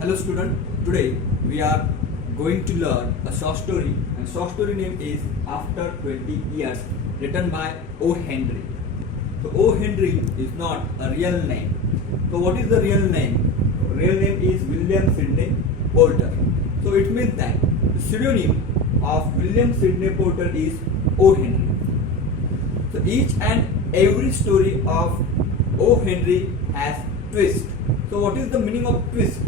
Hello student, today we are going to learn a short story and short story name is After 20 Years written by O. Henry. So O. Henry is not a real name. So what is the real name? Real name is William Sidney Porter. So it means that the pseudonym of William Sidney Porter is O. Henry. So each and every story of O. Henry has twist. So what is the meaning of twist?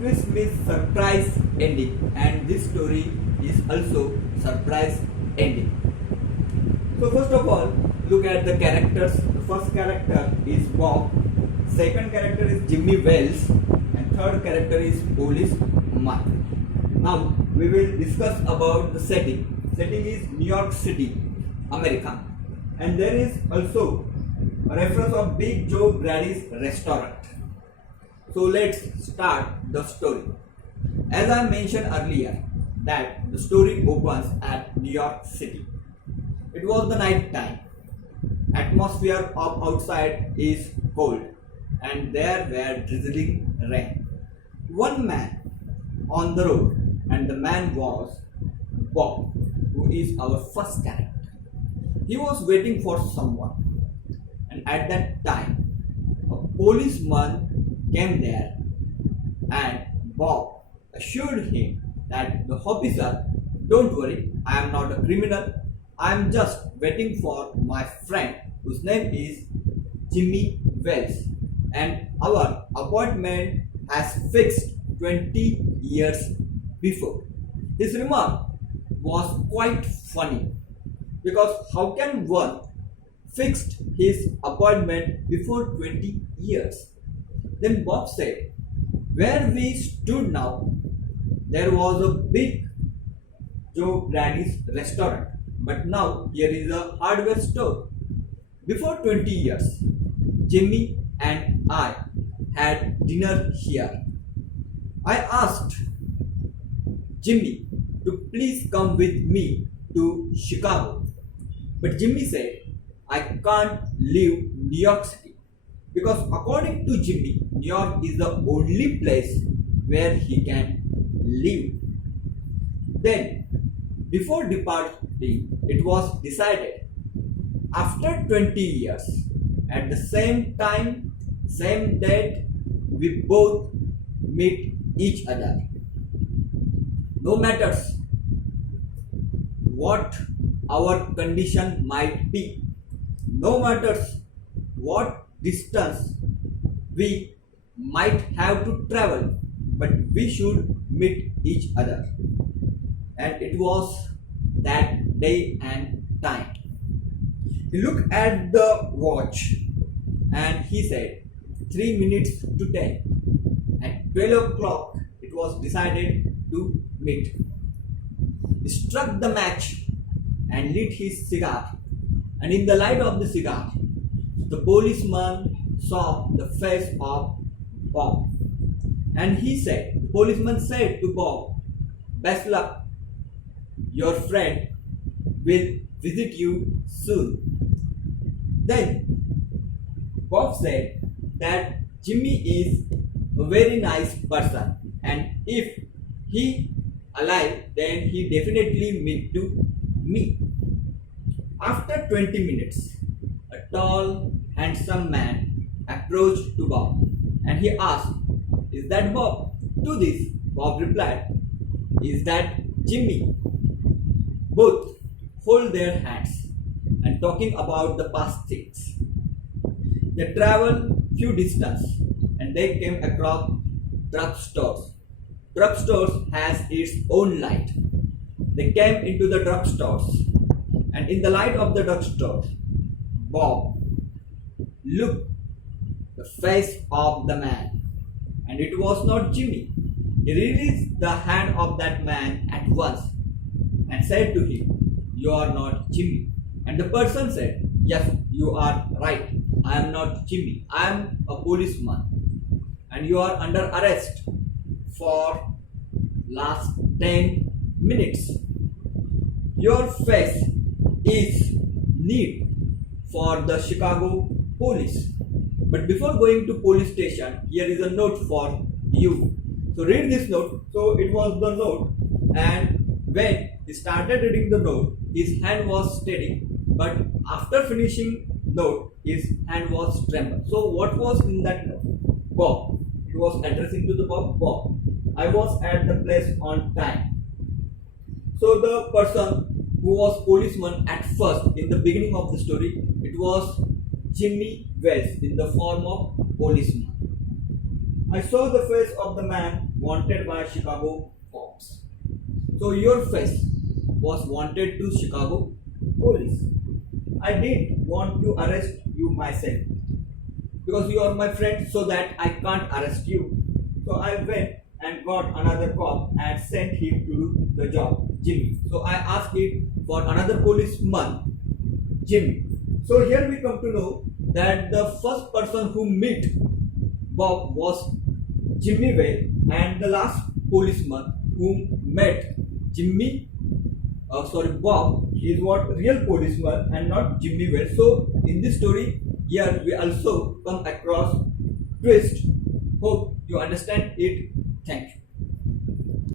Twist means surprise ending, and this story is also surprise ending. So first of all, look at the characters. The first character is Bob, second character is Jimmy Wells, and third character is Police Mark. Now we will discuss about the setting. Setting is New York City, America, and there is also a reference of Big Joe Brady's restaurant. So let's start the story. As I mentioned earlier that the story opens at New York City. It was the night time. Atmosphere of outside is cold and there were drizzling rain. One man on the road, and the man was Bob, who is our first character. He was waiting for someone, and at that time a policeman came there, and Bob assured him that the officer, don't worry, I am not a criminal, I am just waiting for my friend whose name is Jimmy Wells, and our appointment has fixed 20 years before. His remark was quite funny because how can one fix his appointment before 20 years? Then Bob said, where we stood now, there was a big Joe Brady's restaurant, but now here is a hardware store. Before 20 years, Jimmy and I had dinner here. I asked Jimmy to please come with me to Chicago, but Jimmy said, I can't leave New York City. Because according to Jimmy, New York is the only place where he can live. Then, before departing, it was decided after 20 years, at the same time, same date, we both meet each other. No matters what our condition might be, no matters what distance we might have to travel, but we should meet each other. And it was that day and time. He looked at the watch and he said 3 minutes to 10. At 12 o'clock it was decided to meet. He struck the match and lit his cigar, and in the light of the cigar the policeman saw the face of Bob, and the policeman said to Bob, best luck, your friend will visit you soon. Then Bob said that Jimmy is a very nice person, and if he alive, then he definitely meet to me. After 20 minutes, a tall, handsome man approached to Bob and he asked, is that Bob? To this, Bob replied, is that Jimmy? Both hold their hands and talking about the past things. They traveled few distance and they came across drugstores. Drugstores has its own light. They came into the drugstores, and in the light of the drugstore, Bob looked the face of the man, and it was not Jimmy. He released the hand of that man at once and said to him, you are not Jimmy. And the person said, yes, you are right, I am not Jimmy, I am a policeman, and you are under arrest for last 10 minutes. Your face is need for the Chicago police. But before going to police station, here is a note for you. So read this note. So it was the note, and when he started reading the note, his hand was steady, but after finishing note, his hand was tremble. So what was in that note? Bob. He was addressing to the Bob. I was at the place on time. So the person who was policeman at first in the beginning of the story, it was Jimmy Wells in the form of policeman. I saw the face of the man wanted by Chicago cops. So your face was wanted to Chicago police. I didn't want to arrest you myself because you are my friend, so that I can't arrest you. So I went and got another cop and sent him to do the job, Jimmy. So I asked him for another policeman, Jimmy. So here we come to know that the first person who met Bob was Jimmy Way, and the last policeman who met Bob is what real policeman and not Jimmy Way. So in this story, here we also come across twist. Hope you understand it. Thank you.